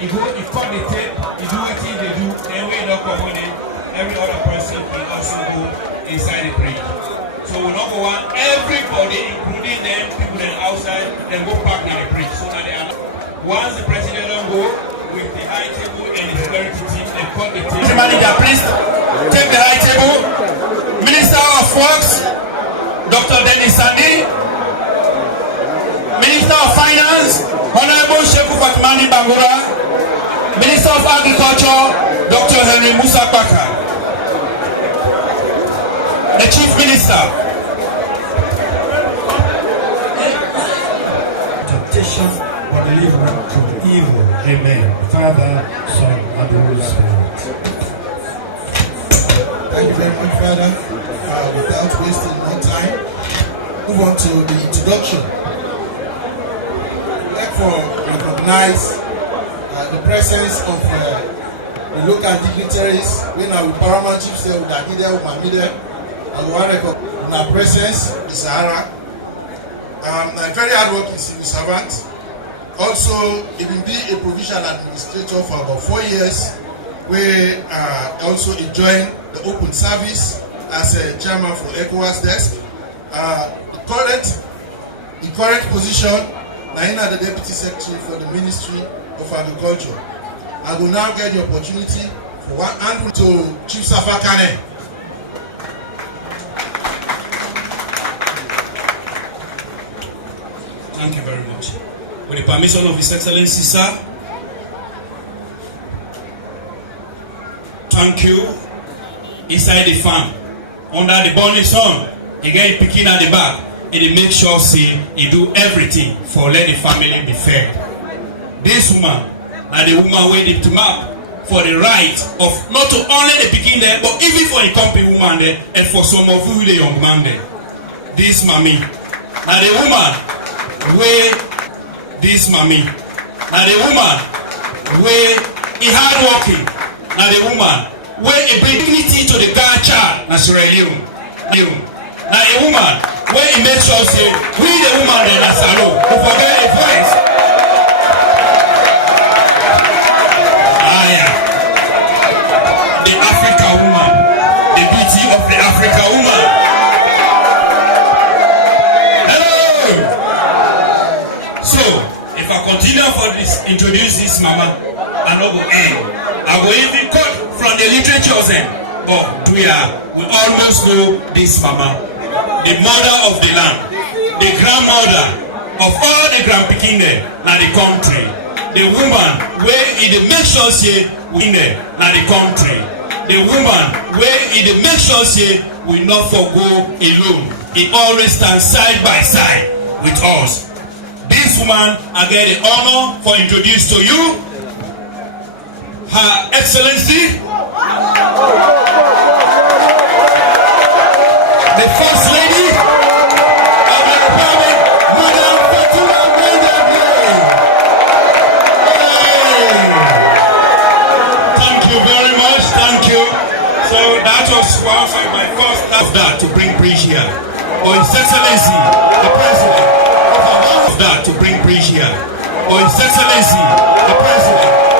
If cut the tape, you do what they do, then we not come on it. Every other person will also go inside the bridge. So we not go on everybody, including them, people that outside, then go back in the bridge. So that they are, once the president don't go with the high table and the security team, they cut the tape. The manager, please take the high table. Minister of Works, Dr. Dennis Sandi. Minister of Finance, Honorable Sheku Fatmani Bangura. Minister of Agriculture, Dr. Henry Musa Baka. The Chief Minister. Temptation or deliverance from evil. Amen. Father, Son, and the Holy Spirit. Thank you very much, Father. Without wasting more time, move on to the introduction. I'd like to recognize the presence of the local dignitaries. We now with paramount chiefs there, with Agide, with Mamide, and we want to recognize our presence, the Sahara. A very hardworking civil servant. Also, he will be a provincial administrator for about 4 years. We also enjoying the open service as a chairman for ECOWAS desk. The current position, Naina, the Deputy Secretary for the Ministry of Agriculture. I will now get the opportunity for one hand to Chief Safa Kane. Thank you very much. With the permission of His Excellency, sir. Thank you. Inside the farm, under the burning sun, he get picking at the back. He make sure he do everything for let the family be fed. This woman, and the woman waiting to map for the right of not to only the picking there, but even for the company woman there, and for some of you the young man there. This mommy, now the woman where this mommy, now the woman where he hard working, now the woman where he bring dignity to the God child, na Sierra Leone. Now a woman where he make sure say we the woman in a salon who forget a voice. The Africa woman, the beauty of the Africa woman. Hello. So if I continue for this, introduce this mama, I no go end. I go even cut from the literature then, but we almost know this mama, the mother of the land, the grandmother of all the grandpikin there, na the country, the woman where it make sure say we there, na the country, the woman where it make sure say we not forgo alone. He always stand side by side with us. This woman, I get the honor for introduce to you Her Excellency, the First Lady of the Republic, Madam Fatima Benjamin. Thank you very much. Thank you. So that was one of my first of that to bring bridge here. For His Excellency, the President of that to bring bridge here. For His Excellency, the President.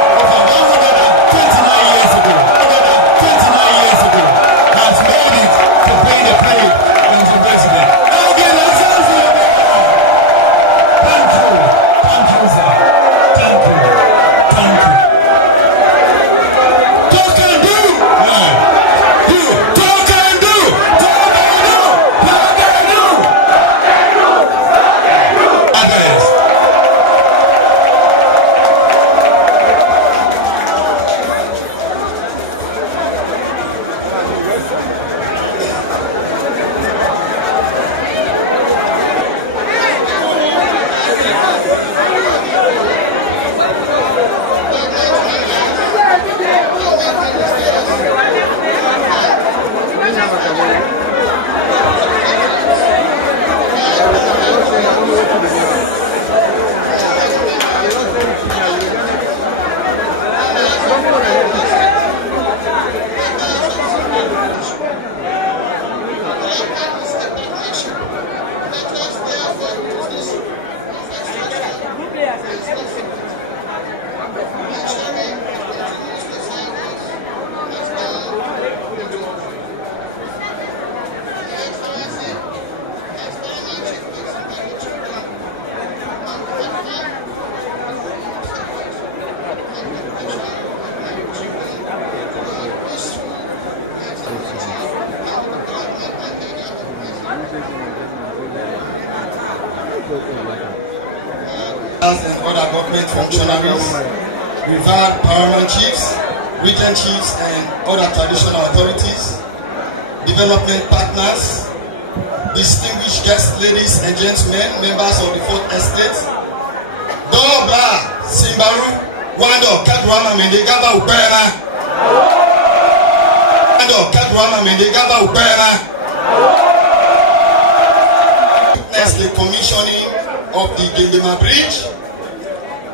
And other government functionaries, revered paramount chiefs, region chiefs, and other traditional authorities, development partners, distinguished guests, ladies and gentlemen, members of the Fourth Estate, Doba, Simbaru, Wando, Kadwama, Mendegaba, Upera, Wando, Kadwama, Mendegaba, Upera, witness the commissioning of the Gendema Bridge,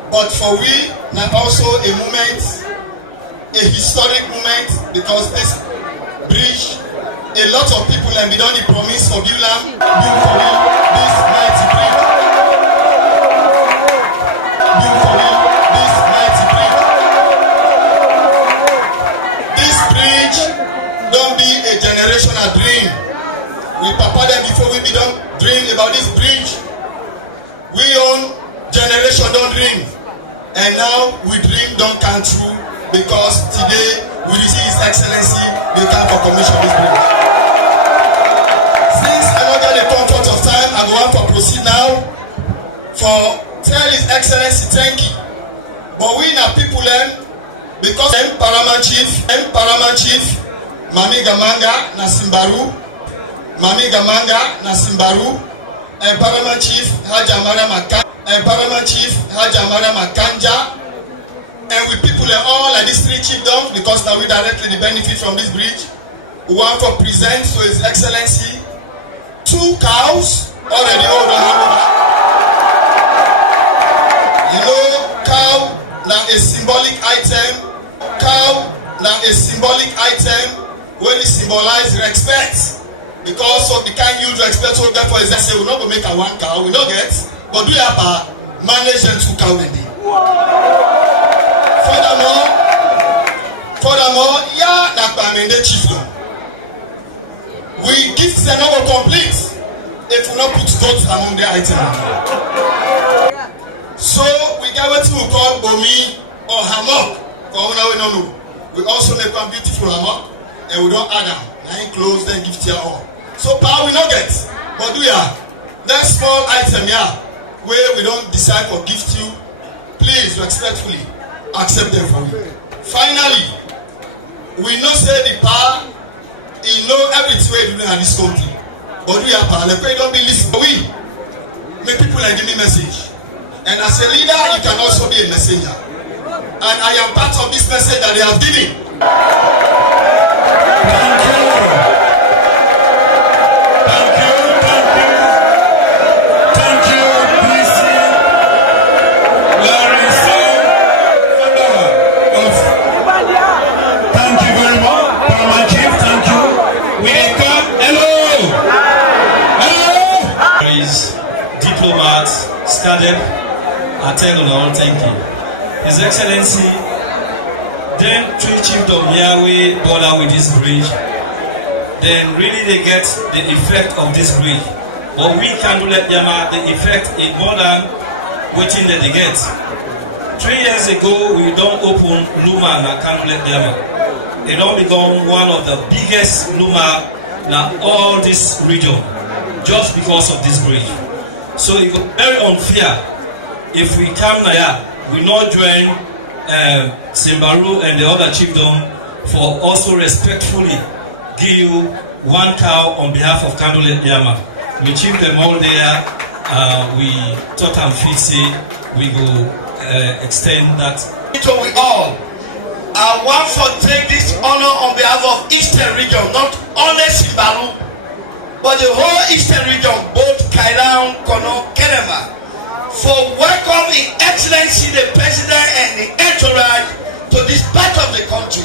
but for we, now also a moment, a historic moment, because this bridge, a lot of people and we don't need promise for Bulam, build for me this mighty bridge. Build for me this mighty bridge. This bridge don't be a generational dream. We papa them before we be done dream about this bridge. We own generation don't dream. And now we dream don't come true because today we receive His Excellency the time for commission this bridge. Since I don't get the comfort of time, I go on for proceed now for tell His Excellency thank you. But we na people learn because paramount chief, Mami Gamanga na Simbaru, Mami Gamanga na Simbaru, and paramount chief Hajamara Makanja, and paramount chief Hajamara Makanja. And we people are all like these three chiefdoms because now we directly benefit from this bridge. We want to present to His Excellency 2 cows already over. You know, cow now a symbolic item. Cow now a symbolic item when it symbolize respect. Because of the kind you respect we get for His Excellency, we not go make a 1 cow, we don't get, but we have a manage them 2 cows a day. Furthermore, yeah, that I mean the chief law. We give the number complete if we not put goats among the items. So we get what we call bomi or hammock. We also make one beautiful hammock and we don't add them. 9 clothes, then give to all. So power we not get, but we are that small item here where we don't decide for gift you. Please respectfully accept them from you. Finally, we know say the power, he know everything we do in this country. But we are power, like we don't be listening. We make people like give me message. And as a leader, you can also be a messenger. And I am part of this message that they have given. Diplomats, Skadeb, Ategono, thank you. His Excellency, then 3 chiefdom Yahweh border with this bridge, then really they get the effect of this bridge. But we can do let Yama, the effect is more than waiting that they get. 3 years ago, we don't open Luma na Kandulet Yama. It don't become one of the biggest Luma na all this region, just because of this bridge. So it's very unfair if we come here, we not join Simbaru and the other chiefdom for also respectfully give 1 cow on behalf of Kandulet Yama. We chief them all there. We thought and fit say we go extend that. So we all, I want to take this honor on behalf of Eastern Region, not only Simbaru, but the whole Eastern Region, both Kairan, Kono, Kenema, for welcoming Excellency the President and the entourage to this part of the country.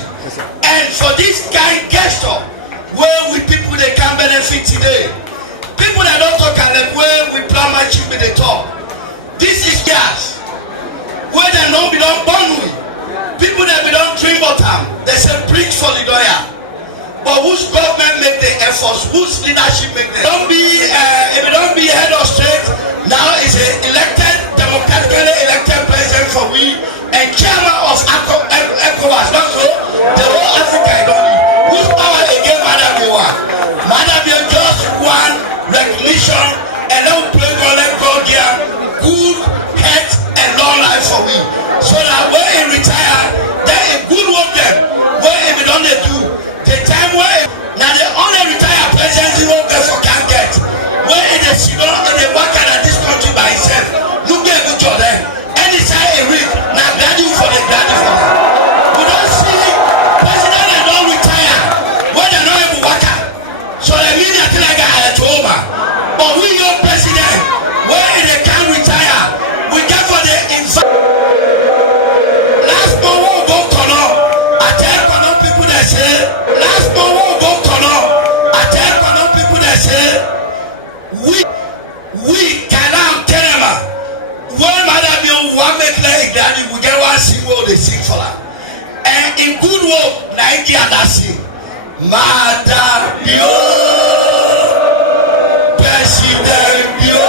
And for this kind gesture, where we people they can benefit today. People that don't talk and where we plan my chip with the top. This is gas. Where they know we don't born with. People that we don't dream about them. They say bridge for the lawyer. But whose government make the efforts? Whose leadership make the don't be if it don't be head of state, now is an elected, democratically elected president for we and chairman of dey sing for am. And in good work, na him get that sing. Madam Bio, President Bio.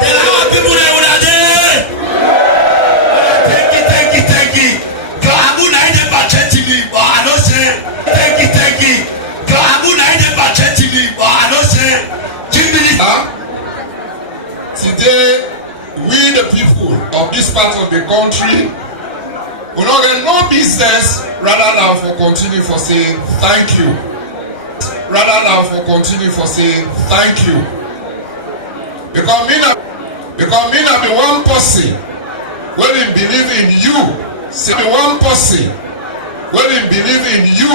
Tell our people they would have done. Thank you. Kabu na ide budget me, but I don't say thank you. Kabu na ide budget me, but I don't say Jimmy. Today, we the people of this part of the country, we don't get no business rather than for continue for saying thank you. Rather than for continue for saying thank you. Because me not be one person when he believe in you. Say be one person when he believe in you.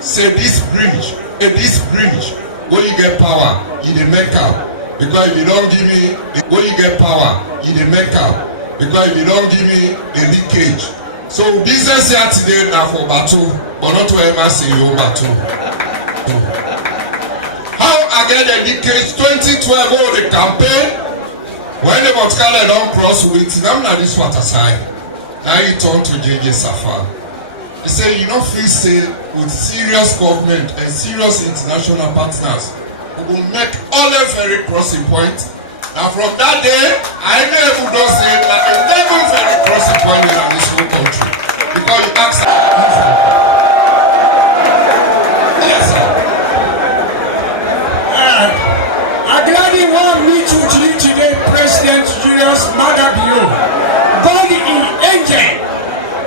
Say this bridge where you get power, you dey make am. Because if you don't give me where you get power, you dey make am. Because if you don't give me the leakage. So business here today now for battle, but not to ever say you battle. How I get the leakage 2012 over the campaign? When the Motkale don't cross with them na this water side. Now he turn to JJ Safar. He say you don't feel safe with serious government and serious international partners. We will make all the ferry crossing point. And from that day, I never do say that a level ferry crossing point in this whole country. Because you ask yes, sir. I gladly want me to you today, President Julius Maada Bio. God in angel.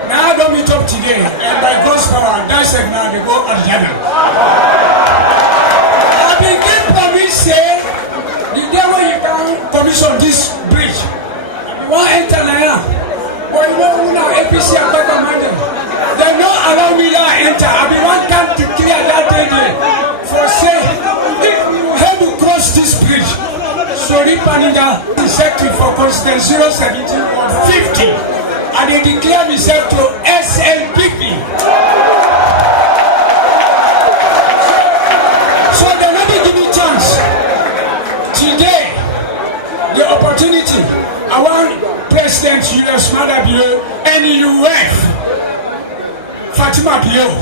Now I don't meet up today, and by God's power, that's it now they go on heaven. I've been given permission, say, the day when you can commission this bridge, you want to enter now. But you know, now APC are back on Monday. They don't allow me to enter. I've been one time to clear that day for say, if you have to cross this bridge, sorry, Panida, the secretary for constituency 017-150. And they declare myself to SLPP. So they never give me chance. Today, the opportunity, I want President Julius Maada Bio and UF Fatima Bio.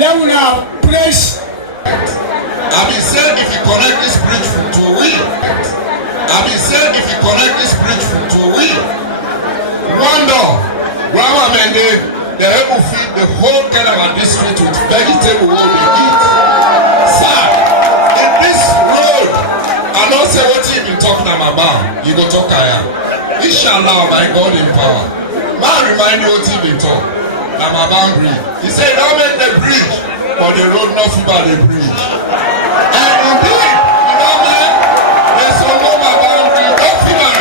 Let me now place. I been said if you connect this bridge to a win. I been said if you connect this bridge to a win. One door, Grandma Mende, they able to feed the whole Kenema district with vegetable what they eat. Sir, in this road, I don't say what you been talking about. You go talk here. Inshallah, by God in power. Man remind you what you been talking. I'm a boundary. He said, don't make the bridge, but the road not about the bridge. And indeed, you know man, there's no more boundary, no fever.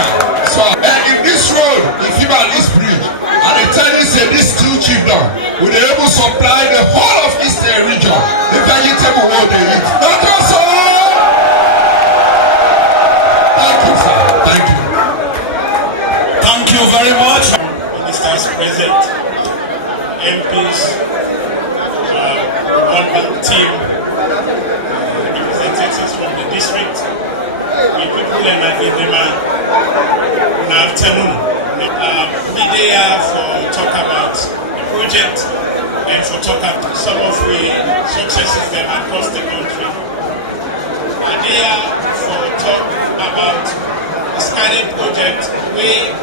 So, in this road, if you are this bridge, and they tell you say this two chiefdom will be able to supply the whole of Eastern region, the vegetable what they eat. Not also. Thank you, sir. Thank you. Thank you very much. Ministers present, MPs, World Bank team, representatives from the district, the people in demand. Good afternoon. We there for talk about the project and for talk about some of the successes them across the country. And there for talk about the SCADE project, where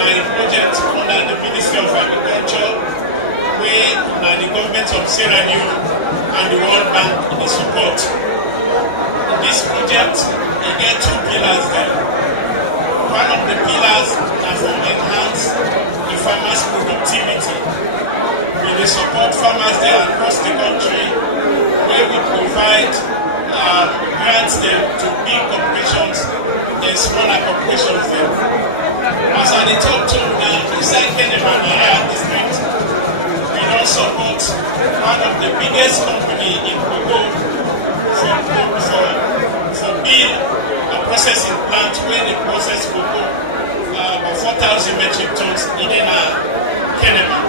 my project under the Ministry of Agriculture, where the government of Sierra Leone and the World Bank in support. This project, you get two pillars there. One of the pillars are for enhance the farmers' productivity. We will support farmers there across the country, where we provide grants them to big corporations and smaller corporations there. As I talk to now, inside Kenema district, we don't support one of the biggest company in Congo for build a processing plant where they process cocoa about 4,000 metric tons in Kenema.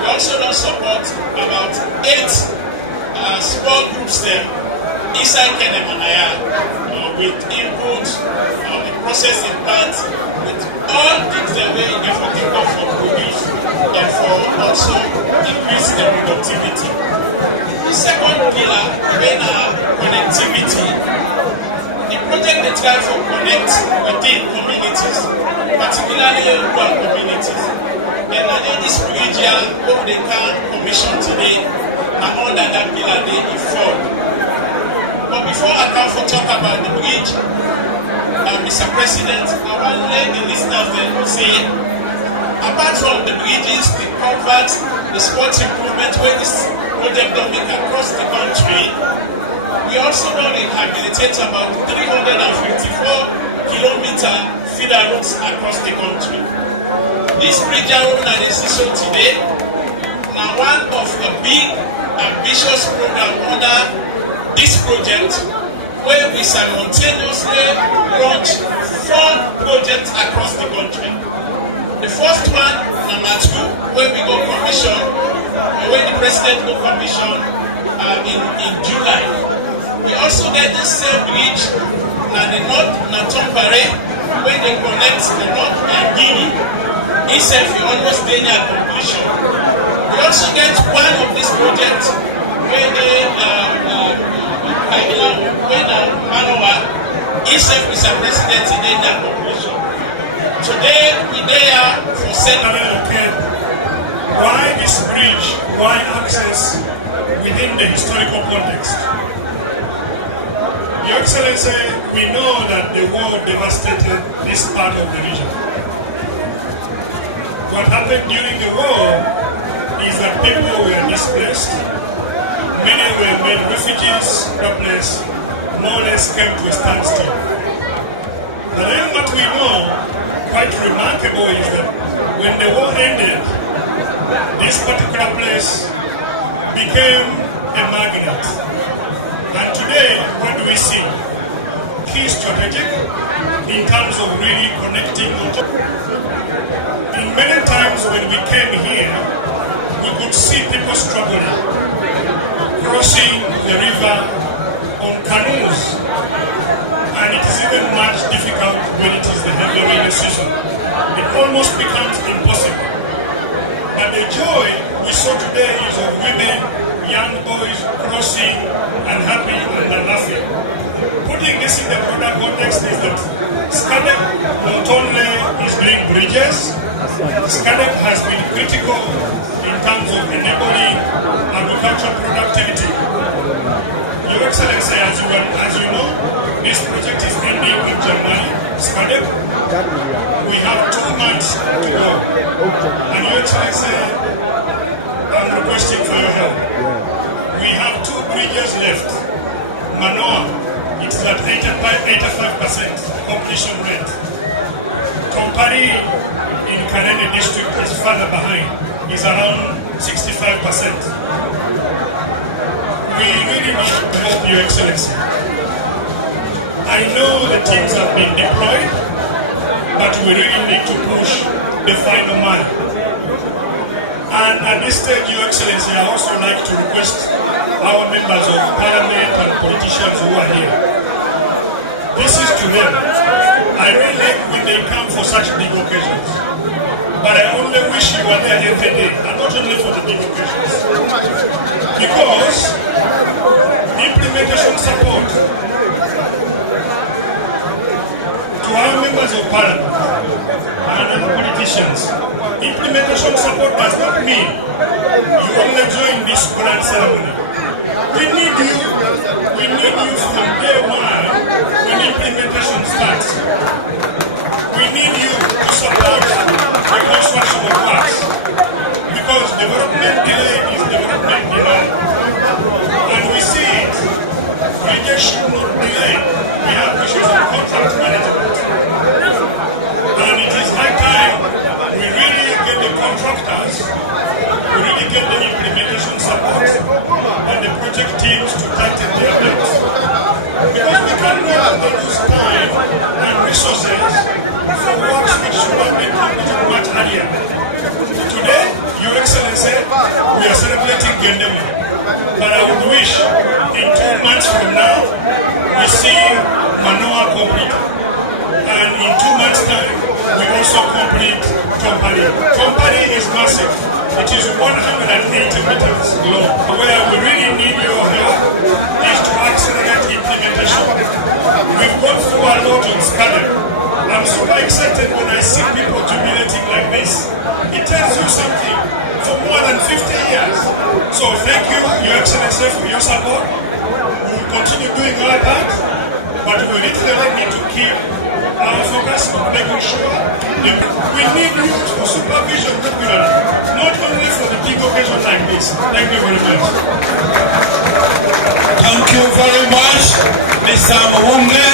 We also don't support about 8 small groups there inside Kenema with input of the processing plant with all things the way for produce and for also increase the productivity. The second pillar, when connectivity, the project they try to connect within communities, particularly rural communities. And this bridge what they can commission today, and all that pillar they afford. But before I come for talk about the bridge, Mr. President, I want to let the listeners to say, apart from the bridges, the culverts, the sports improvement, where this project don't make across the country, we also don't rehabilitate about 354 kilometer feeder roads across the country. This bridge that is shown today, now one of the big ambitious program under this project, where we simultaneously launch 4 projects across the country. The first one, number 2, where we go commission, where the president go commission in July. We also get this same bridge, now the North Natombare, where they connect the North and Guinea. Itself, we almost there near completion. We also get one of these projects where they Manoa itself is a president in their completion. Today we there for settlement. Why this bridge? Why access within the historical context? Your Excellency, we know that the war devastated this part of the region. What happened during the war is that people were displaced, many were made refugees, the place more or less came to a standstill. But then what we know, quite remarkable, is that when the war ended, this particular place became a magnet. And today, what do we see? Key strategic in terms of really connecting. In many times when we came here, we could see people struggling, crossing the river on canoes, and it is even much difficult when it is the heavy rainy season. It almost becomes impossible. But the joy we saw today is of women, young boys crossing and happy and laughing. Putting this in the broader context is that SCADEC not only is doing bridges, SCADEC has been critical in terms of enabling agricultural productivity. Your Excellency, as you know, this project is ending in Germany, SCADEC. We have 2 months to go. And Your Excellency, I'm requesting for your help. We have 2 bridges left. Manoa, it's at 85% completion rate. Tompari in Kanene district is further behind, is around 65%. We really need to help Your Excellency. I know the teams have been deployed, but we really need to push the final mile. And at this stage, Your Excellency, I also like to request our members of parliament and politicians who are here. This is to them. I really like when they come for such big occasions. But I only wish you were there every day, and not only for the big occasions. Because implementation support to our members of parliament and our politicians, implementation support does not mean you only join this grand ceremony. We need you. We need you from day one when implementation starts. We need you to support the construction of works, because development delay is development delay. And we see it. We just should not delay. We have issues of contract management. And it is high time we really get the contractors, we really get the implementation support and the project teams to tighten their belts. Because we can no longer lose time and resources for works which should have been completed much earlier. Today, Your Excellency, we are celebrating Gendemi. But I would wish in 2 months from now, we see Manoa complete. And in 2 months' time, we also complete Company. Company is massive. It is 180 meters long. Where we really need your help is to accelerate implementation. We've gone through a lot on SCADA. I'm super excited when I see people jubilating like this. It tells you something for more than 50 years. So thank you, Your Excellency, for your support. We will continue doing our part, but we literally need to keep our focus on making sure we need you for supervision regularly, not only for the big occasion like this. Thank you very much. Thank you very much, Mr. Mawunge.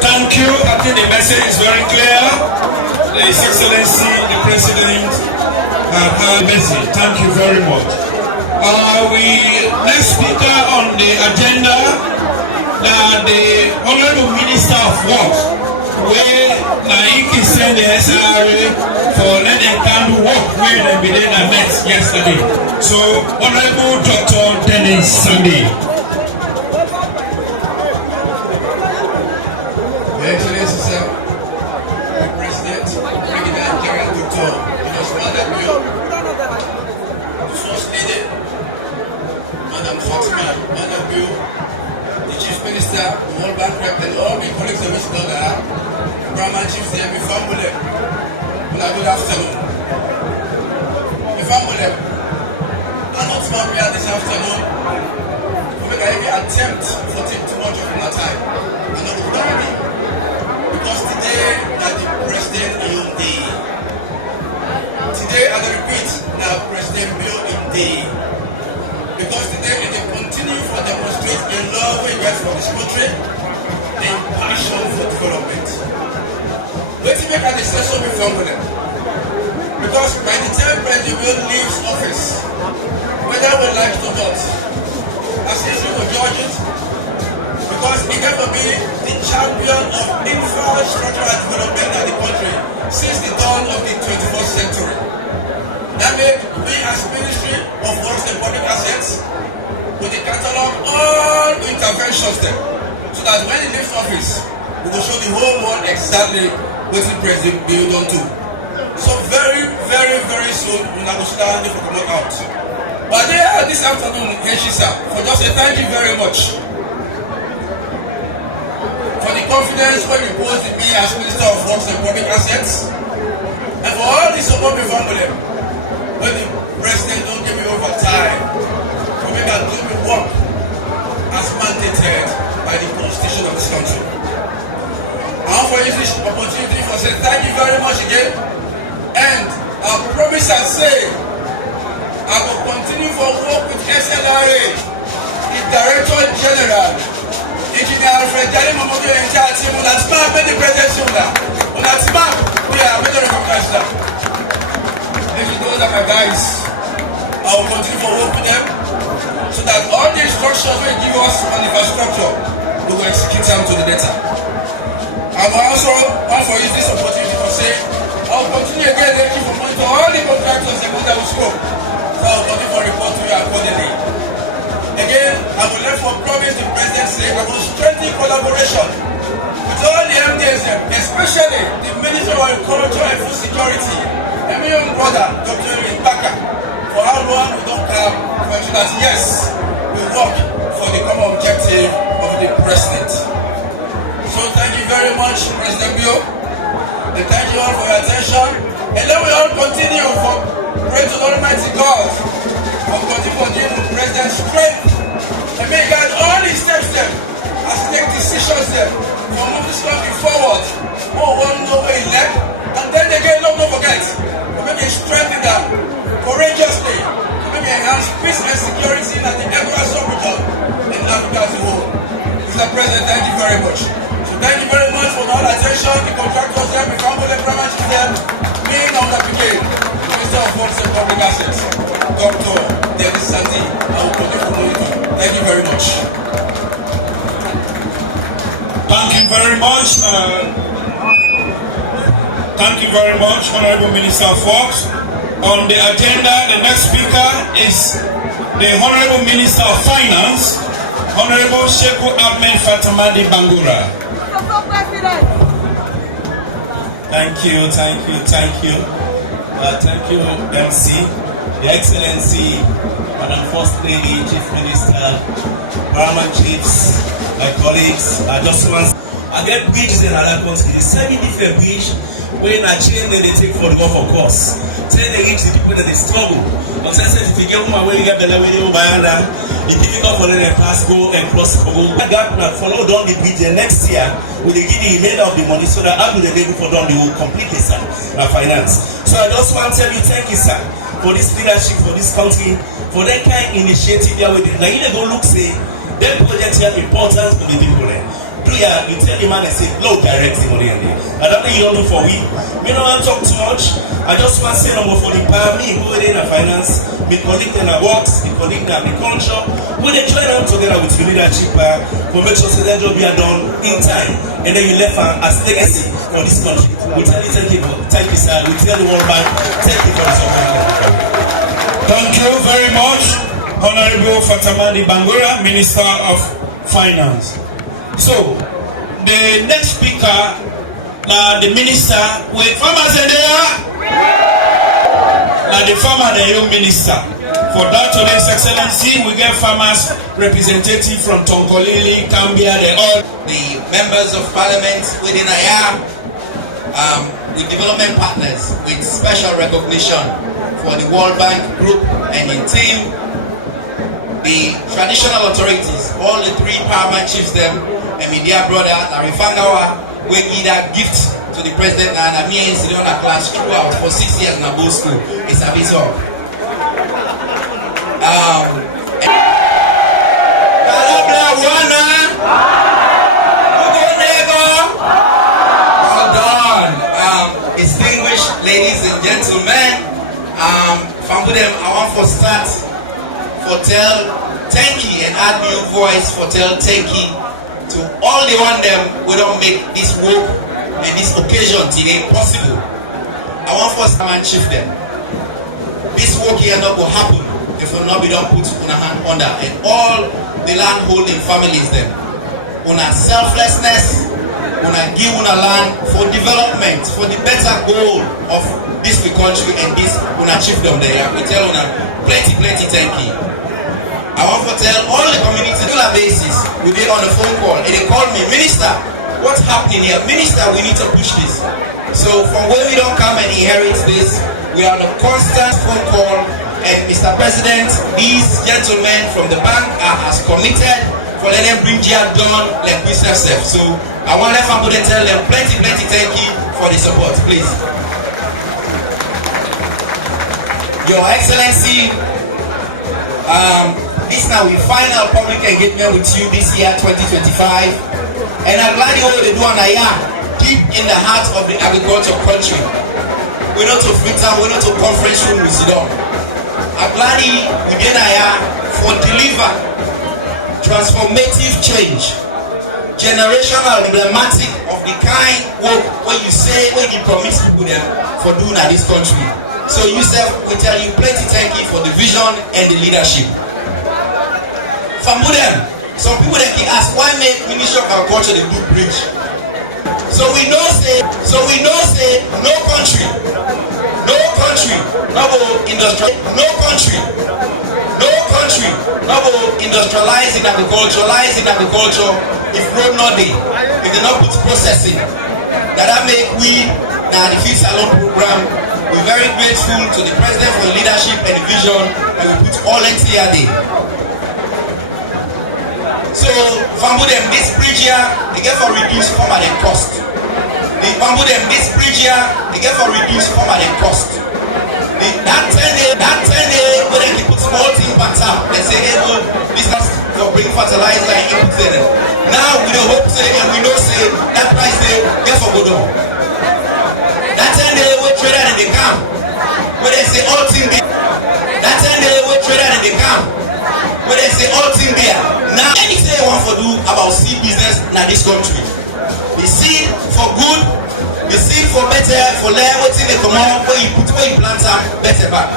Thank you. I think the message is very clear. His Excellency, the President, has message. Thank you very much. Next speaker on the agenda, the Honorable Minister of Works, where Naiki sent the SRA for let them come to work where they began and met yesterday. So, Honorable Dr. Dennis Sunday. Your Excellency, sir, the President, Brigadier General Dr. Biyo, the First Lady, Madam Fatima, Madam Biyo, the Chief Minister, the World Bank Rep, and all the colleagues of Mr. Dollar, the Brahman Chiefs, the family, good afternoon. The family, I'm not smart here this afternoon. We make any attempt for taking too much of my time. I'm not going to because today that the President in the today I repeat now President Bill in the because today they continue for demonstrate the love we get for this country and passion for development. Let's make a decision before with them. Because by the time President Bill leaves office, whether we like it or not, as history will judge it, because he can be the champion of infrastructural development in the country since the dawn of the 21st century. That made we as Ministry of Works and Public Assets with the catalog all interventions there, so that when he leaves office, we will show the whole world exactly what the President Bill done to. So very, very, very soon, we will start to come out. But there this afternoon, Heshisa, for just a thank you very much for the confidence when you posed in me as Minister of Works and Public Assets, and for all the support we found with them. When the President don't give me over time, for me to do me work as mandated by the Constitution of this country. I want for you this opportunity for saying thank you very much again, and I promise and say I will continue for work with SLRA, the Director General, Engineer Alfred Jali Mamoto and entire team on that smart many presidency on that smart we are better recognized that. If you know that my guys, I will continue for work with them so that all the instructions will give us on infrastructure, we will execute them to the letter. I will also want for you this opportunity to say I will continue again to keep monitor all the contractors and that we spoke. So I will continue for report to you accordingly. Again, I will therefore promise the President say I will strengthen collaboration with all the MDs, especially the Minister of Agriculture and Food Security, and my young brother, Dr. Ibaka, for how long we don't come to ensure that yes, we work for the common objective of the President. So thank you very much, President Biyo, and thank you all for your attention. And then we all continue for pray to the Almighty God for continue for giving the President strength and may guide all his steps there as take decisions there for move this country forward. Oh, one know where he left, and then again, don't forget, to make it strengthen them courageously, to make it enhance peace and security in the Ecowas region in Africa as a whole. Mr. President, thank you very much. So thank you very much for all attention, the contractors there, the family and branches there, me on the brigade, Minister of Works and Public Assets, Dr. Dennis Sunday, I will continue for monitoring. Thank you very much. Thank you very much. Thank you very much, Honorable Minister of Works. On the agenda, the next speaker is the Honorable Minister of Finance, Honorable Sheku Ahmed Fatamadi Bangura. Thank you. Thank you, MC, Your Excellency, Madam First Lady, Chief Minister, Paramount Chiefs, my colleagues. I just want I get bridges in other countries. There's 7 different bridges when I chain they take for the golf of course. Tell they reach the people that they struggle. But I said if you get woman where you get the level you buy under, it's difficult for them to pass go and cross for go. That gap follow down the bridge the next year will they give the remainder of the money so that after they able for down the whole completely sir finance. So I just want to tell you thank you sir for this leadership for this country, for that kind of initiative there with it. Now you go look say that project here important to the people there. You tell the man and say, low direct money in there. I don't think you don't do for we. We don't want to talk too much. I just want to say number for the power, me go in the finance, me colleague in the works, me colleague in the culture. We they join them together with the leadership for make sure that job be done in time. And then you left as legacy for this country. We tell you thank you sir. We tell the World Bank, thank you for this opportunity. Thank you very much, Honorable Fatamadi Bangura, Minister of Finance. So, the next speaker, the minister, with farmers in there, the farmer, the young minister. For that, today's excellency, we get farmers representative from Tonkolili, Cambia, The members of parliament within Aya, with development partners, with special recognition for the World Bank Group and in team, the traditional authorities, all the 3 paramount chiefs them, and my dear brother Larry Fangawa, we give that gift to the president and me in Sidona class throughout for 6 years in a both school. It's a bit of well done. Distinguished ladies and gentlemen, from them I want to start for tell thank you and add new voice for tell thank you to all the one them we don't make this work and this occasion today possible. I want first time and shift them. This work here not will happen if will not be done put on a hand under and all the land holding families them. Una selflessness, una give una land for development, for the better goal of this country and this una chiefdom there. We tell una plenty thank you. I want to tell all the community on a regular basis, we be on a phone call and they call me, Minister, what's happening here? Minister, we need to push this. So from where we don't come and inherit this, we are on a constant phone call and Mr. President, these gentlemen from the bank are as committed for letting them bring here done like business self. So I want to let family tell them plenty thank you for the support, please. Your Excellency, this now we final public engagement with you this year 2025 and I'm glad you all they do on Aya deep in the heart of the agriculture country. We're not to Freetown, we're not to conference room with Sidon. I'm glad we did Aya for deliver transformative change, generational emblematic of the kind work where you say when you promise people them for doing at this country. So you said we tell you plenty thank you for the vision and the leadership. From them, some people that can ask why make Ministry of Agriculture the do bridge. So we know say no country, no industrializing agriculture if road not there, if they not put processing. That make we now the Feed Salon program. We're very grateful to the president for the leadership and the vision, and we put all NTR there. So, Fambu them this bridge here, they get for reduced farmer than cost. The Fambu them this bridge here, they get for reduced farmer than cost. That 10 day, when they put small things back up, they say, hey, well, business for bring fertilizer and input in it. Now we don't hope say, and we know say that price they get for go down. That 10 day we trader in the camp, where they say all team there. That 10 day we trader in the camp, where they say all team there. Now anything they want to do about seed business in this country, the seed for good, the seed for better, for learn what they come on, where you put where you plant them better back,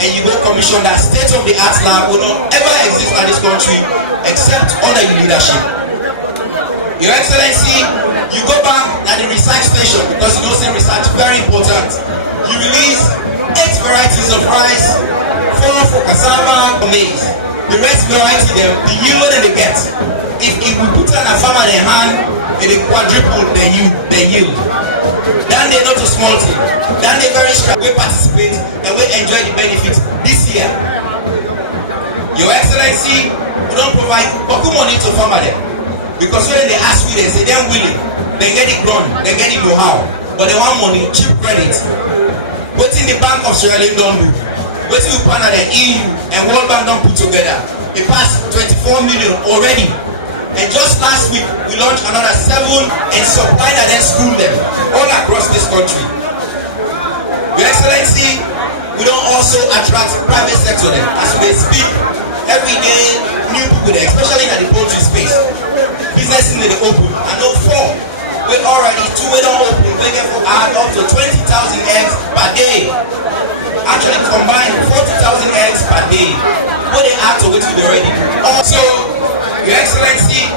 and you go commission that state of the art lab will not ever exist in this country except under your leadership. Your Excellency, You go back at the research station because you know say research very important. You release 8 varieties of rice, 4 for cassava or maize. The rest variety them, the yield that they get. If we put on a farmer their hand, it quadruple the yield. Then they not a small thing. Then they very strong. We participate and we enjoy the benefits this year. Your Excellency, we don't provide boku money to farmer them. Because when they ask you, they say they're willing. They get it grown, they get it know-how. But they want money, cheap credit. What's in the Bank of Sierra Leone don't do? What's in the partner the EU and World Bank don't put together? They passed 24 million already. And just last week, we launched another 7 and supplied and then school them all across this country. Your Excellency, we don't also attract private sector them. As we speak, every day, new people there, especially in the poultry space. Business in the open. I know 4. We already 2 we don't open. We get for add up to 20,000 eggs per day. Actually combined 40,000 eggs per day. What they add to which we already do. Also, Your Excellency,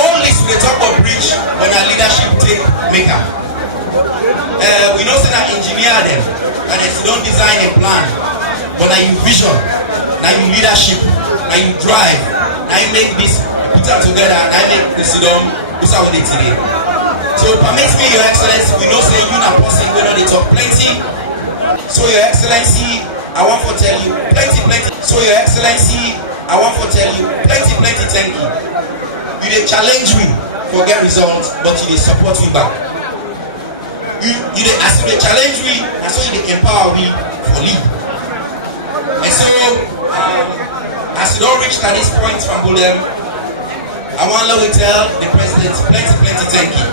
all this we talk about bridge when our leadership take maker. We know say that engineer them, and if you don't design a plan, but now you vision, now you leadership, now you drive, now you make this, you put it together, and I make this this how we did today. So permit me, Your Excellency, we know say you not person, we know they talk plenty. So Your Excellency, I want to tell you plenty. So Your Excellency, I want to tell you plenty thank you. You dey challenge me for get results, but you dey support me back. You dey as you dey challenge me, and so you dey empower me for lead. And so as you don't reach at this point from Bolem, I want to tell the President plenty thank you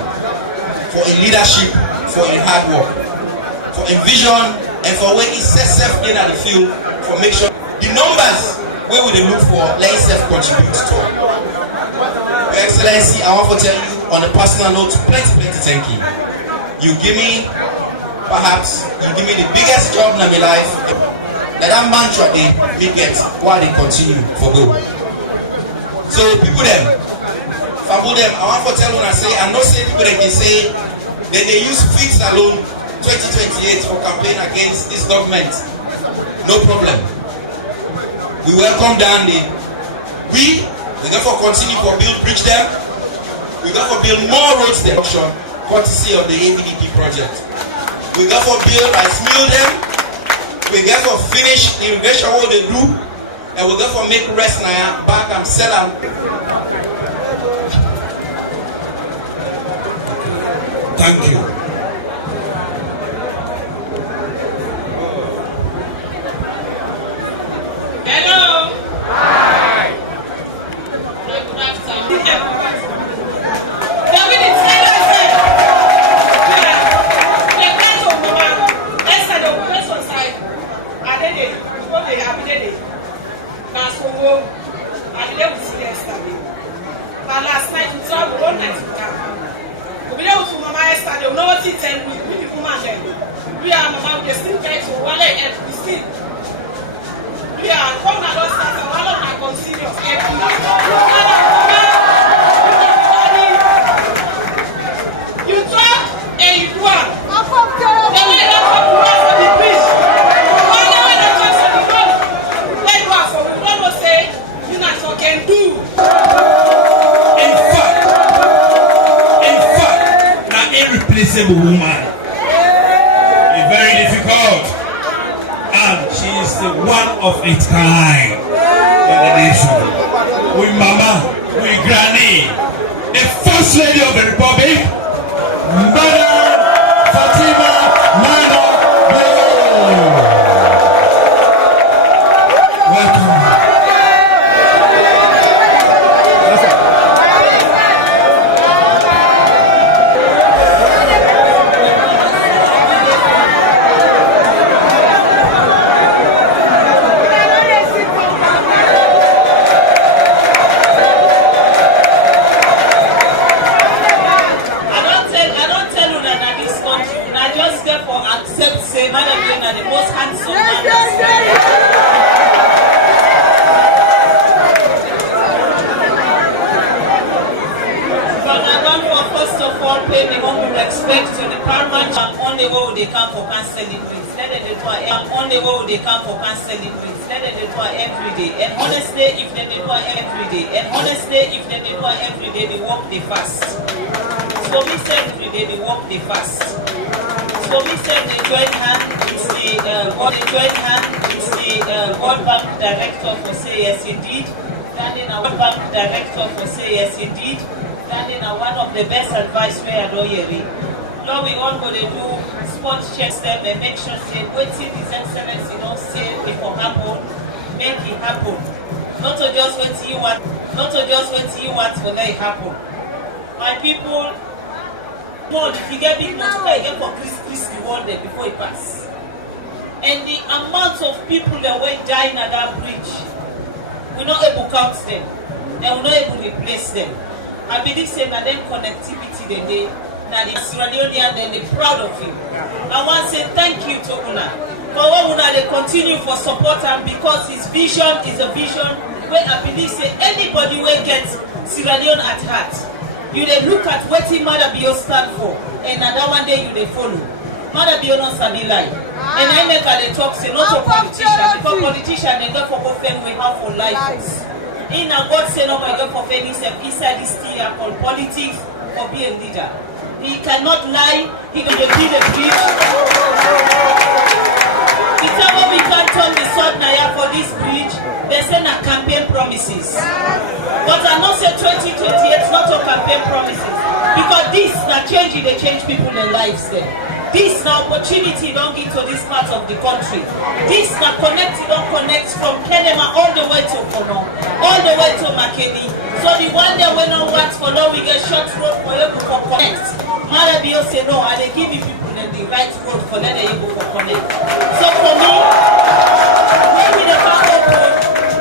for in leadership, for in hard work, for in vision, and for when he sets self in at the field for make sure the numbers where we look for let self contribute to. Your Excellency, I want to tell you on a personal note, plenty thank you. You give me the biggest job in my life. That mantra they get while they continue for good. So people them, family them, I want to tell you and say, I know say people they can say that they use fix alone 2028 for campaign against this government. No problem. We welcome down the we therefore continue for build bridge them. We therefore build more roads them courtesy of the AVDP project. We therefore build rice mill them. We therefore finish the irrigation what they do, and we therefore make rest now back and sell them. Thank you. Hello. Hi. Good afternoon. Last night we traveled all night to camp. We were able to Mama Esther, they will not tell me, we woman then. We are Mama, we are still trying to wallet and we still. We are come and don't start and all of my consumers. You talk and you do it. The way that come to us for the bridge. All the way that comes to the road. Let go for we don't know say you not talking do. Irreplaceable woman. It's very difficult, and she is the one of its kind in the nation. With Mama, with Granny, the First Lady of the Republic, Madam Fatima Mano Bello. Welcome. The most handsome man. respect to the paramount on the way they come for can celebrate. Let them do it on the way they come for can celebrate. Let them do it every day. And honestly, if they do it every day, every day, they walk the fast. So we say every day they walk the fast. So we say the joint hand is the World Bank Director for say yes indeed. Standing a World Bank Director for say yes indeed. Standing a one of the best advice we are doing. Now we all go to do spot checks them and make sure say waiting His Excellency don't say it will happen, make it happen. Not to just wait till you want, for let it happen. My people, more if you get big multiply again for Chris the world there before it pass. And the amount of people that were dying at that bridge, we're not able to count them, and we're not able to replace them. I believe saying that them connectivity they now the Sierra Leonean then they proud of you. I want to say thank you to Una. For what Una they continue for support and because his vision is a vision where I believe say anybody will get Sierra Leone at heart. You they look at what Mother Bio stand for and another one day you they follow. Mother Bio not sabi lie. And I make they talk say not to politicians because politicians they go for offend we have for lives. In a God say no my God for offending himself inside this year called politics for being a leader. He cannot lie, he can be the bridge. It's how we can't turn the sword now for this bridge. They send a campaign promises. But I not say 2028 not a campaign promises. Because this na change, they change people their lives there. This na opportunity don't get to this part of the country. This na connect, don't connect from Kenema all the way to Kono, all the way to Makeni. So the one day when no want for now we get short road for you to connect. Mother Bio say no, and they give you people the right road for them to able to connect. So for me, when we never open,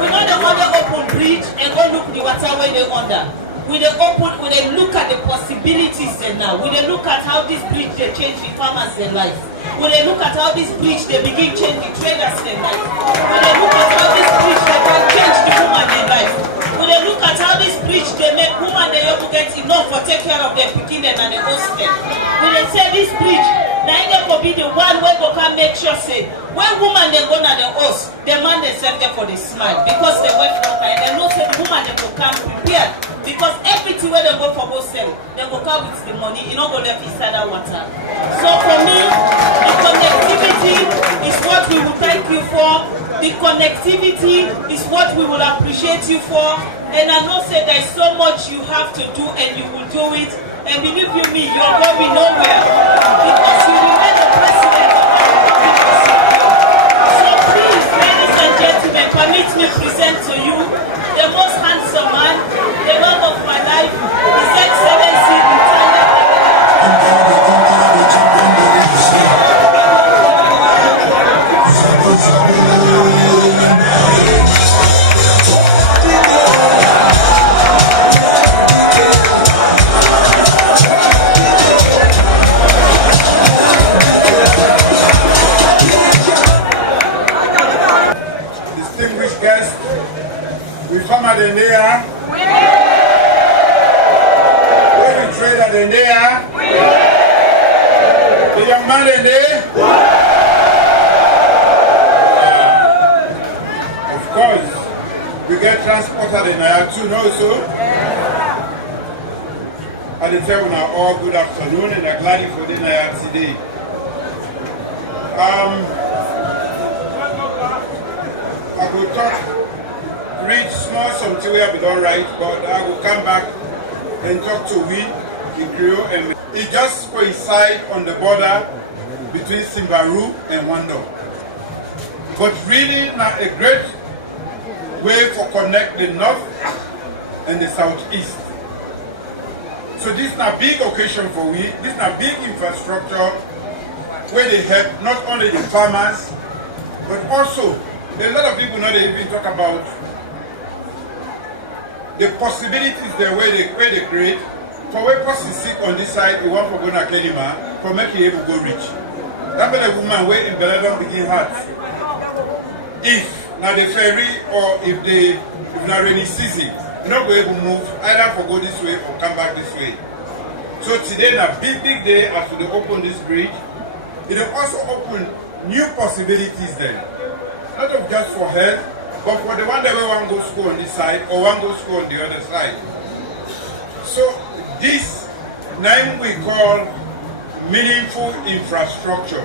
we know the other open bridge and go look the water where they under. We they open, we they look at the possibilities there now. We they look at how this bridge they change the farmers their life. We they look at how this bridge they begin change the traders their life. We they look at how this bridge they can change the woman their life. We they look at how this bridge they make woman they able to get enough for take care of their picking and the host them. We they say this bridge now they will be the one where go can make sure say when woman they go na the host, the man they send them for the smile because they went from and they know say the woman they go come prepared. Because everything where they go for both sell, they go come with the money, you know go left inside that water. So for me, the connectivity is what we will thank you for. The connectivity is what we will appreciate you for. And I know say there's so much you have to do and you will do it. And believe you me, you are going nowhere. Because you remain the president of the Republic. So please, ladies and gentlemen, permit me present to you the most handsome man, the love of my life, His Excellency, distinguished guests, we come at the Nea. We trade at the Nea. The young man in there. Of course, we get transport at the Nea too, no so? I tell you now all good afternoon and I'm glad for the Nea today. I will talk, read small something we have done right, but I will come back and talk to we in Creole, and it just coincides on the border between Simbaru and Wando. But really not a great way for connect the north and the southeast. So this is a big occasion for we, this is a big infrastructure where they help not only the farmers, but also a lot of people know they even talk about the possibilities there where they create. For where person sick on this side, you want for go to Kelima, for make you able to go rich. That be the woman where in Beladon begin hard. If now the ferry or if not rainy season, you're not going to move either for go this way or come back this way. So today is a big day as we open this bridge. It will also open new possibilities then. Not just for health, but for the one that we want to go school on this side or want to go school on the other side. So this name we call meaningful infrastructure.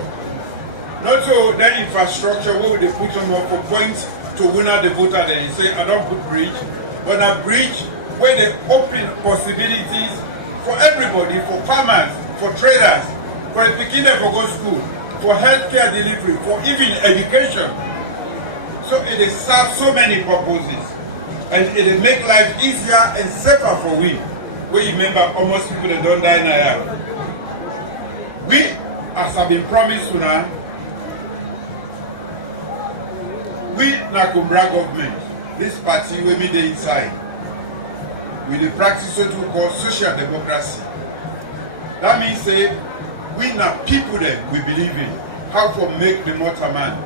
Not so that infrastructure where they put them up for points to win out the voter then you say I don't put bridge, but a bridge where they open possibilities for everybody, for farmers, for traders, for the beginner for go school, for healthcare delivery, for even education. So it is serve so many purposes, and it will make life easier and safer for we. We remember almost people that don't die now. We, as have been promised now, we Nakumbra government, this party will be the inside. We dey practice what we call social democracy. That means say we na people that we believe in how to make the most man.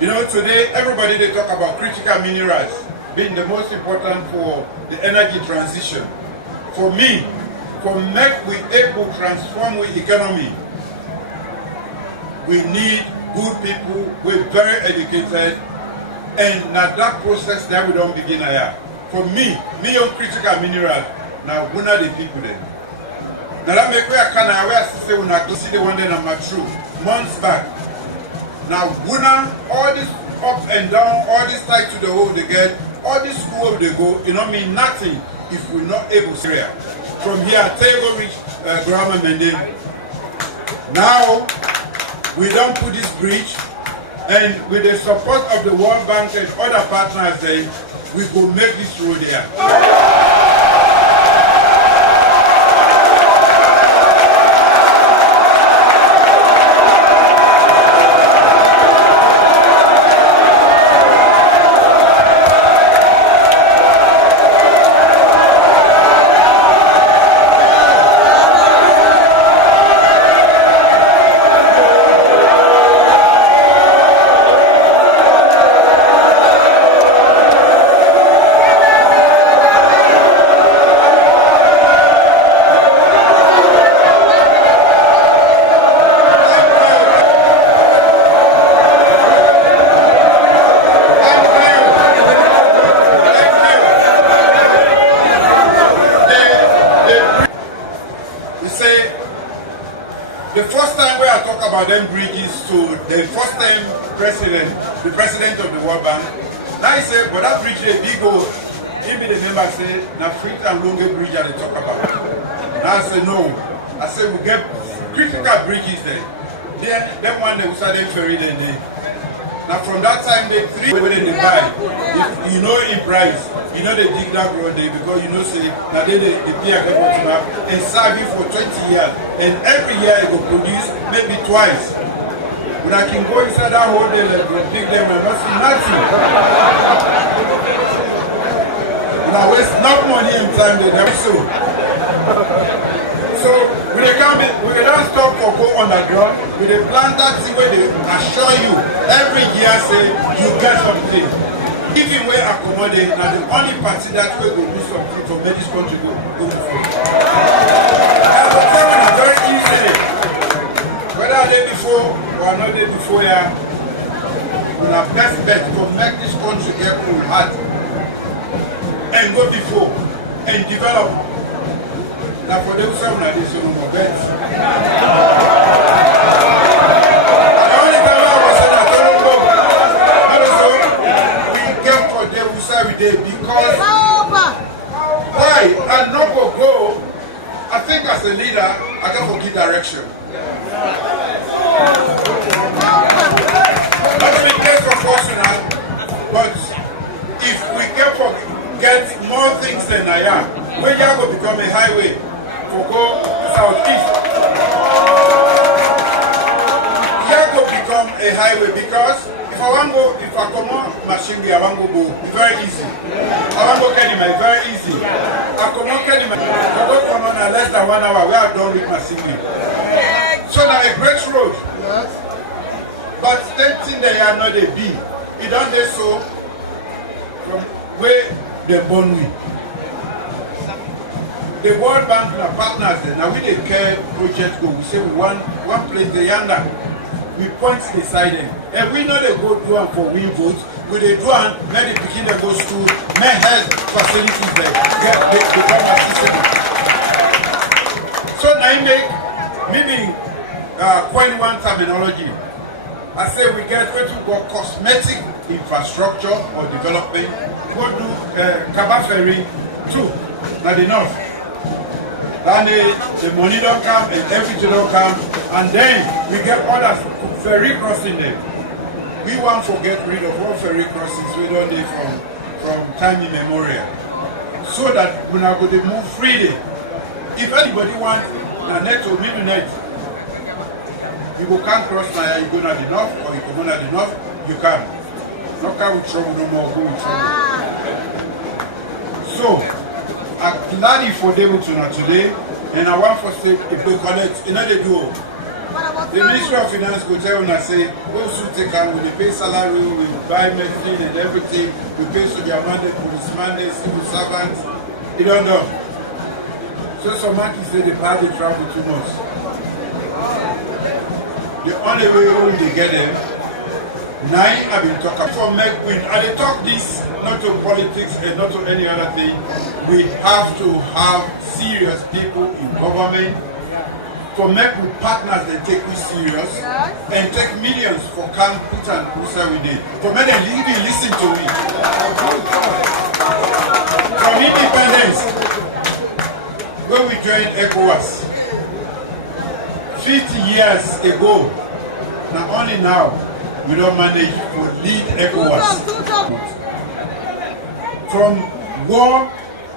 You know, today everybody they talk about critical minerals being the most important for the energy transition. For me, for make we able to transform the economy, we need good people, we're very educated, and now that process that we don't begin here. For me on critical minerals, now one of the people then. Now that make where can I wear say when I go see the one that I'm true months back. Now Wuna, all this up and down, all this tied to the hole they get, all this school they go, it don't mean nothing if we're not able to area. From here, Tego reach Grammar Mende. Now we don't put this bridge, and with the support of the World Bank and other partners then, we go make this road here. The first time where I talk about them bridges to the first time the president of the World Bank, now he said, but that bridge is big old. Maybe the member say, now Freetown Longe Bridge they talk about. Now I said, no. I said, we get critical bridges there. Then one they will start them ferry then they. Now from that time, they three when they buy. If you know in price, you know they dig that road there because you know say now they pay a government to map and serve you for 20 years. And every year it will produce maybe twice. When I can go inside that hole there, like, dig them and not see nothing. And I waste not money and time they never so. So we don't stop for go underground. We dey plant that thing where they assure you every year say you get something. Even where accommodate now the only party that way go do something to make this country go move forward. Very easily. Whether they before or not day before here, we have best bet to make this country get cool hard and go before and develop. Now for them some like this, no more bets. The only time I was saying I don't know, we came for them we say we did because why? I not go. I think as a leader, I can forget direction. Not to be case for fortunate, but if we can get more things than I am, when you will become a highway for go southeast. You will become a highway because if I come on machine, I want to go very easy. I want to go Kenima, very easy. I come on Kenima, I go come on less than 1 hour, we are done with machine. So now a great road. But that thing they are not a B. It don't they so from where they born with. The World Bank and our partners, now we the care project go, we say we want one place the yonder. We point beside them. And we know they go do and for win votes, we they do and make the picking that goes to men health facilities there. They become accessible. So now I make meaning coin one terminology. I say we get what we call cosmetic infrastructure or development. Go do Kaba Ferry too. Now the north. Then the money don't come and everything don't come. And then we get other ferry crossing there. We want to get rid of all ferry crossings we don't need from time immemorial. So that we are going to move freely. If anybody wants a net or middle net, you go can't cross now, you go to the north, or you go to the north, you can. Not come with trouble no more, go with trouble. So, I'm glad for them today, and I want to say if they collect, you know they do. The Ministry of Finance will tell us, say, those who take out, we pay salary, we buy medicine and everything, we pay soldier mandate, policeman, civil servants, you don't know. So some monkeys say they buy the travel too much. The only way they get them, now I've been talking for McQueen, and they talk this not to politics and not to any other thing. We have to have serious people in government to make with partners that take we serious and take millions for can put and push we did. For men and even listen to me. From independence, when we joined ECOWAS 50 years ago, now only now we don't manage to lead ECOWAS. From war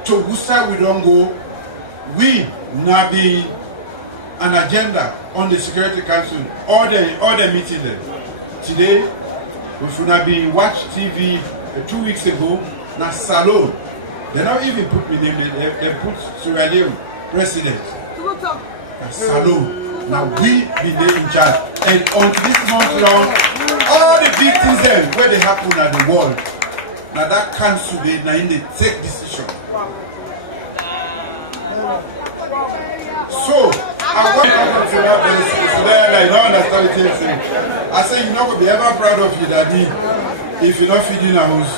to Wusa we don't go. We now be an agenda on the Security Council, all the meetings there. Today, we should have been watch TV 2 weeks ago, now Salon. They not even put me name, they put Sierra Leone president. Salon. Now we be there in charge. And on this month long, all the big things there where they happen at the world. Now that council they now in they take decision. So I want to come to that place today, I don't understand what you're saying. I say you're not going to be ever proud of your daddy if you're not feeding a house.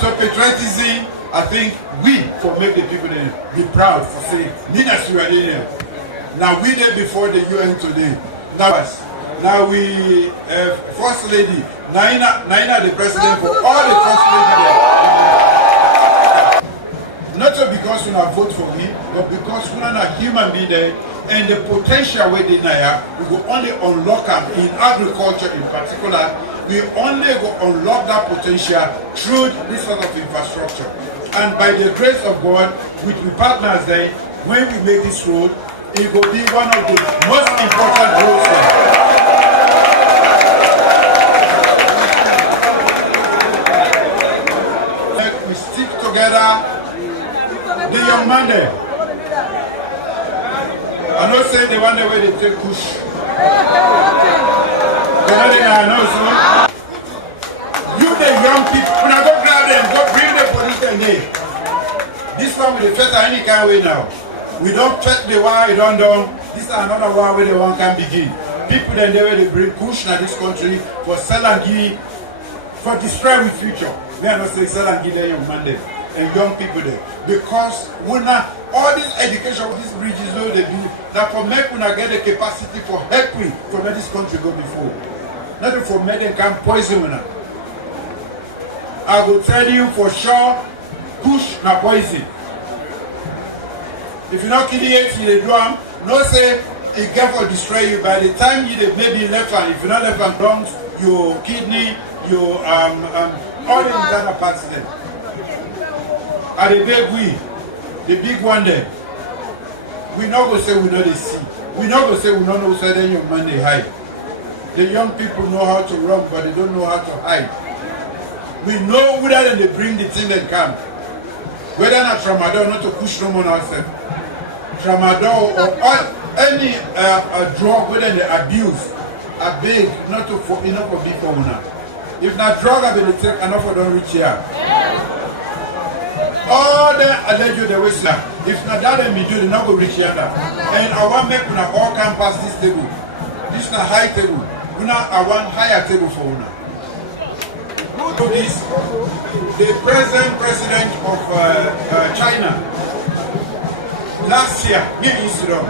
So patriotism, I think we for make the people there be proud for saying, Nina Sierra Leone. Now we there before the UN today. Now we First Lady, Naina the President for all the First Lady there. Not just because we not vote for him, but because we are not human being there, and the potential we deny, we will only unlock them in agriculture in particular. We only go unlock that potential through this sort of infrastructure. And by the grace of God, with the partners there, when we make this road, it will be one of the most important roads there. We stick together. The young man there. I know say the one where they take push. I know so. You the young people, when I go grab them, go bring the police and they. This one with the first any kind of way now. We don't check the war, you don't know. This is another war where the one can begin. People then they bring push in this country for sell and give, for destroy with future. We are not saying sell and give there young man there and young people there. Because when all this education, these bridges, no, they do that for make when I get the capacity for helping to make this country go before. Not for make them come poison when I will tell you for sure, push na poison. If you not kill it, you do them. No say it can for destroy you. By the time you maybe left hand, if you not left hand lungs, your kidney, your all the internal parts there. And the big one there. We not go say we know they see. We not go say we don't know say then your man they hide. The young people know how to run, but they don't know how to hide. We know whether they bring the thing that come. Whether not tramadol, not to push no one outside. Tramadol or any drug, whether they abuse, are big, not to for enough for people now. If not drug, I will take enough for don't reach here. all the alleged the waste. If not that me do, they not go reach yonder. And I want make una all come past this table. This na high table. Una I want higher table for una. Do this. The present president of China last year, me Israel.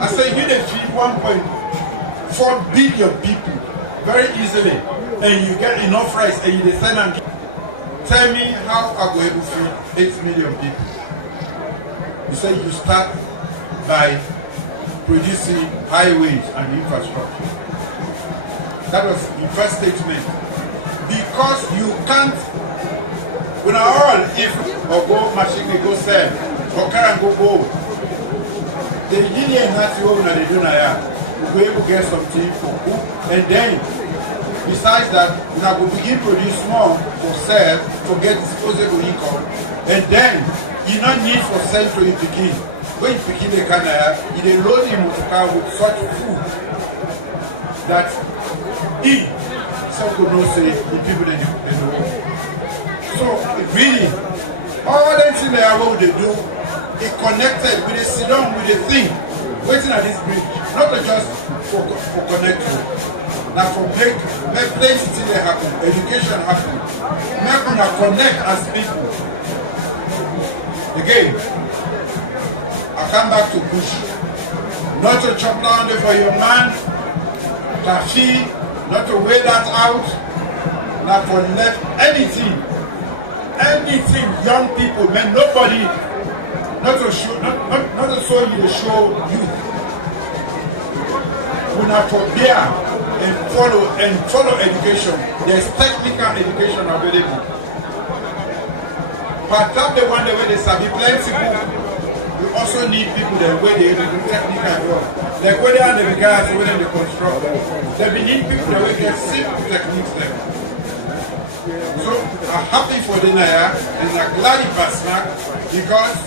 I said you dey feed 1.4 billion people very easily, and you get enough rice, and you dey send them. Tell me how I go able to feed 8 million people. You say you start by producing highways and infrastructure. That was the first statement. Because you can't, when all if or go machine go sell, or carry go. The union has to own and they do now. We go able to get something for cook, and then besides that, we now go begin produce more for sell to get disposable income, and then you don't need for sell to you begin. When you begin the Canada, you load him with car with such food that he some could not say the people they know. So really, all the things they are what they do, it connected with the sit down with the thing, waiting at this bridge, not just for connecting. Now for make places till they happen, education happen, make una connect as people. Again, I come back to bush, not to chop down there for your man, to feed, not to weigh that out, not for left anything, young people, man, nobody, not to show, not to show you the show youth. We not for there and follow education. There's technical education available. But that's the one the way they sabi plenty people. We also need people that way they do technical work. Like where they are the guys, where they construct. They need people that way they simple techniques there. So I'm happy for the Naya and I'm glad it was snack because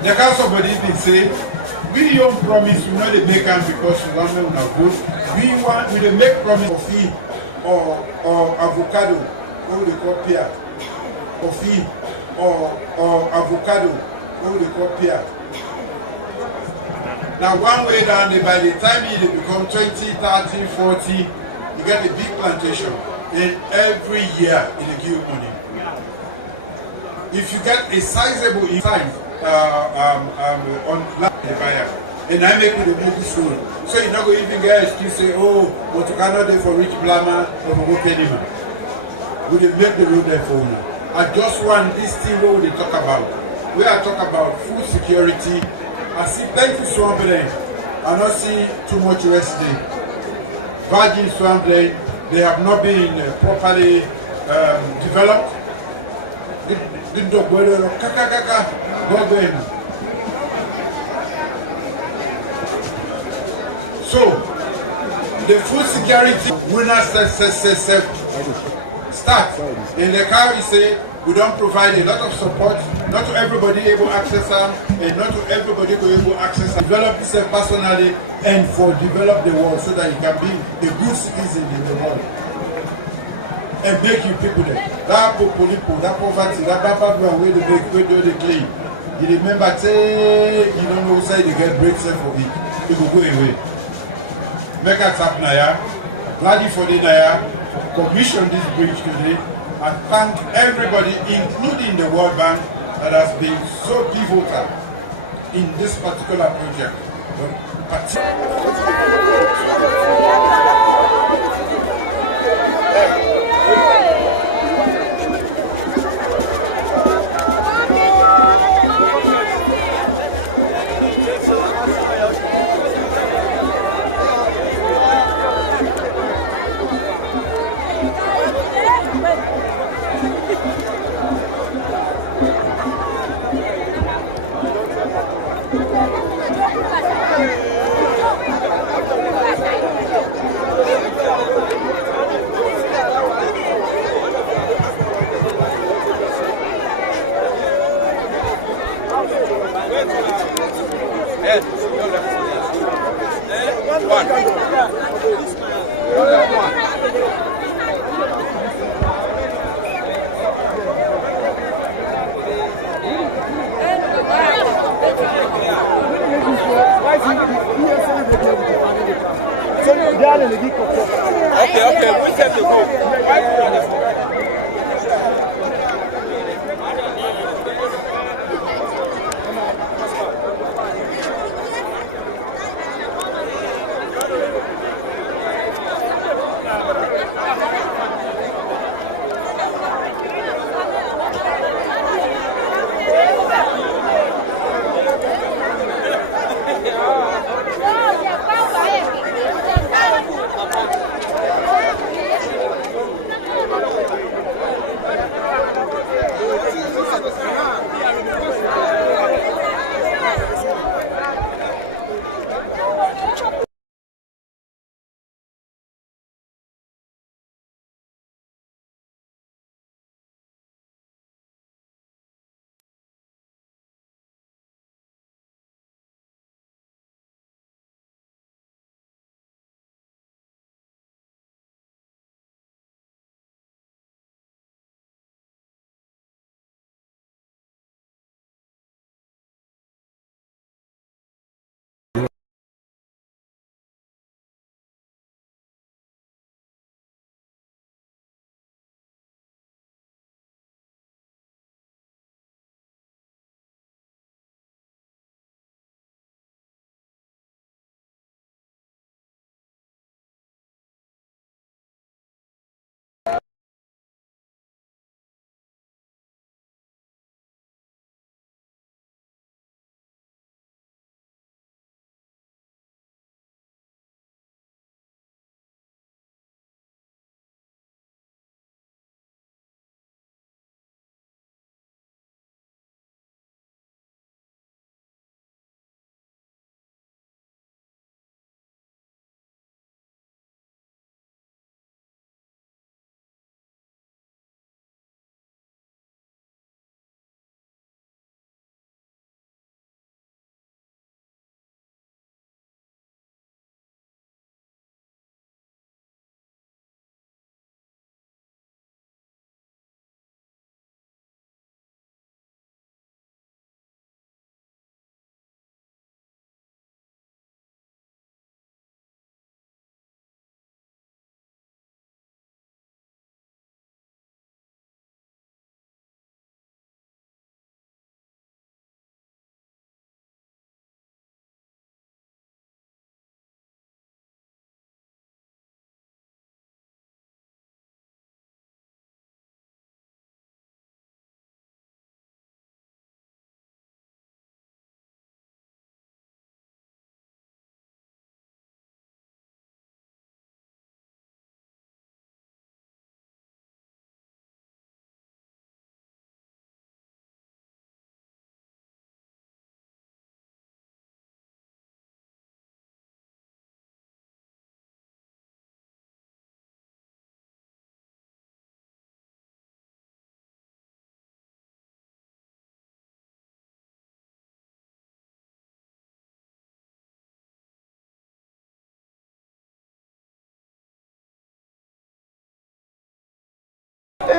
the guy somebody did say we don't promise we know the make them because we want them to vote. We the make promise of feed or avocado, what they call pear, coffee or avocado, what they call pear. Now one way down there, by the time they become 20, 30, 40, you get a big plantation. And every year it will give you money. If you get a sizable size on land buyer, and I make with a big soon, so you're not going to even get an excuse say, oh, but you cannot do for rich blama or for work anymore. We will make the road there for you. I just want this thing what we talk about. We are talking about food security. I see plenty swampland. I don't see too much yesterday. Virgin swampland. They have not been properly developed. So, the food security will not start. In the car, we say we don't provide a lot of support. Not to everybody able to access them, and not to everybody able to access them. Develop this personally and for develop the world so that you can be a good citizen in the world. And make you people there. That poverty, that background where they do the clean. You remember, say, you don't know say they get breaks for it. It will go away. Make us happen now. Glad for the Naya commission this bridge today. And thank everybody, including the World Bank, that has been so pivotal in this particular project. Okay, we set the goal.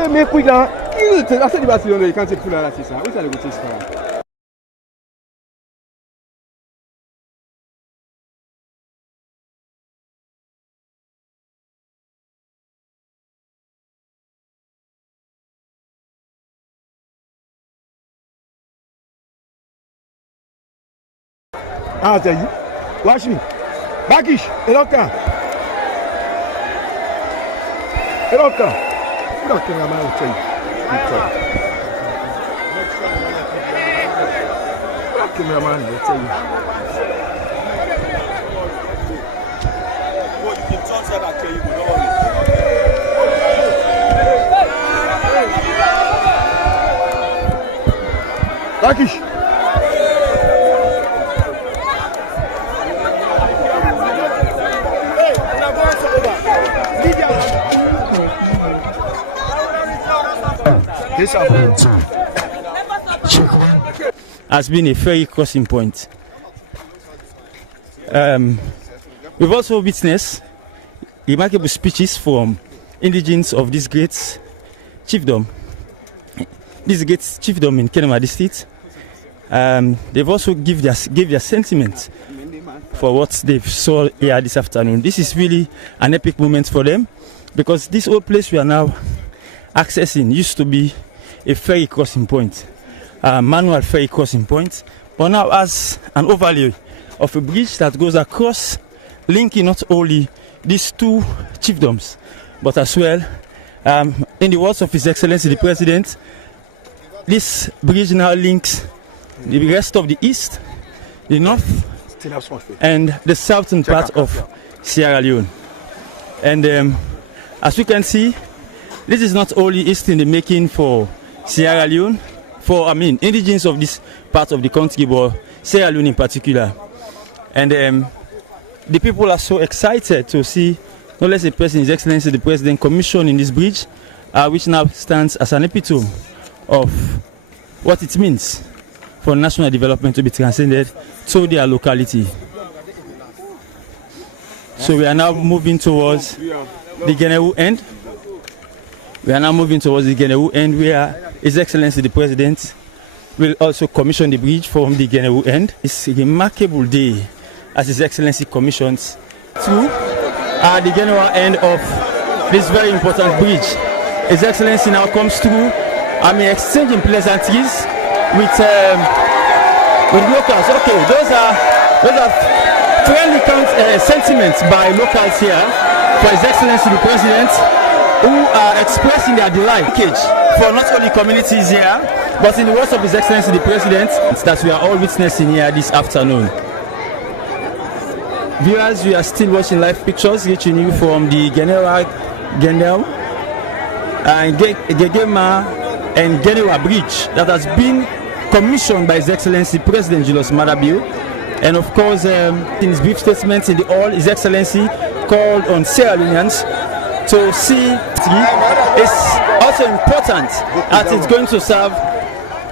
Mais quick là, la célébration quand c'est pour là, c'est ça. Où ça le goûter ça? Ah, t'as dit? Watch me. Bakish, Eloka. Eloka. Não, tem a mão cheia. Que minha mãe é cheia. Bakish. Has been a very crossing point. We've also witnessed remarkable speeches from indigenes of this great chiefdom in Kenema District. They've also gave their sentiments for what they've saw here this afternoon. This is really an epic moment for them, because this old place we are now accessing used to be a ferry crossing point, a manual ferry crossing point, but now has an overlay of a bridge that goes across, linking not only these two chiefdoms, but as well, in the words of His Excellency the President, this bridge now links the rest of the east, the north, and the southern part of Sierra Leone. And as we can see, this is not only East in the making for Sierra Leone, for indigenous of this part of the country, but Sierra Leone in particular. And the people are so excited to see no less a person, His Excellency the President, commissioning this bridge, which now stands as an epitome of what it means for national development to be transcended to their locality. So we are now moving towards the Genewu end. We are now moving towards the Genewu end, where His Excellency the President will also commission the bridge from the Genewu end. It's a remarkable day as His Excellency commissions through the Genewu end of this very important bridge. His Excellency now comes through, exchanging pleasantries with locals. Okay, those are friendly sentiments by locals here for His Excellency the President, who are expressing their delight for not only communities here, but in the words of His Excellency the President, that we are all witnessing here this afternoon. Viewers, we are still watching live pictures reaching you from the Genewu and Gegema and Genewa bridge that has been commissioned by His Excellency President Julius Maada Bio. And of course, in his brief statement in the hall, His Excellency called on Sierra Leoneans to see it's also important that it's going to serve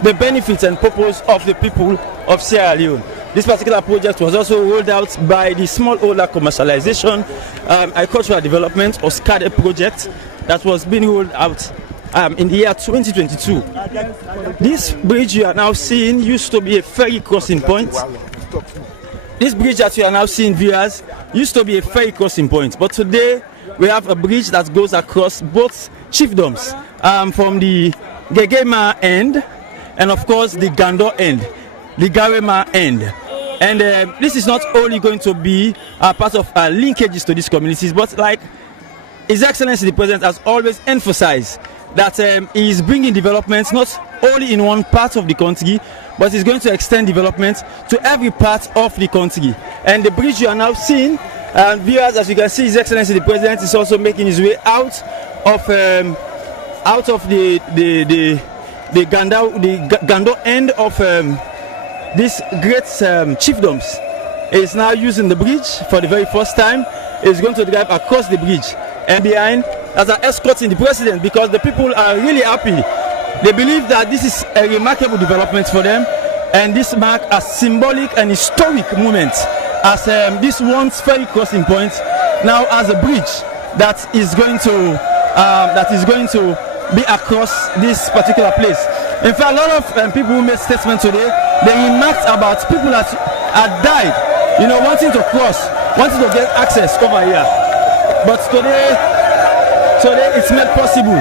the benefits and purpose of the people of Sierra Leone. This particular project was also rolled out by the Smallholder Commercialization Agricultural Development, or SCADE project, that was being rolled out in the year 2022. This bridge you are now seeing used to be a ferry crossing point. This bridge that you are now seeing, viewers, used to be a ferry crossing point, but today we have a bridge that goes across both chiefdoms, from the Gegema end and of course the Gando end, the Garema end. And this is not only going to be part of linkages to these communities, but like His Excellency the President has always emphasized, that he is bringing development not only in one part of the country, but he's going to extend development to every part of the country. And the bridge you are now seeing, viewers, as you can see, His Excellency the President is also making his way out of the Gando end of these great chiefdoms. He is now using the bridge for the very first time. He is going to drive across the bridge, and behind as an escorting the president, because the people are really happy. They believe that this is a remarkable development for them, and this marks a symbolic and historic moment, as this once ferry crossing point now has a bridge that is going to be across this particular place. In fact, a lot of people who made statements today, they remarked about people that had died, wanting to cross, wanting to get access over here. But today it's made possible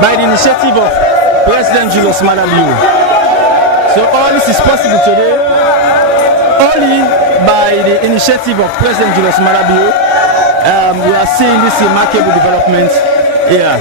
by the initiative of President Julius Maada Bio. So all this is possible today only by the initiative of President Julius Maada Bio. We are seeing this remarkable development here.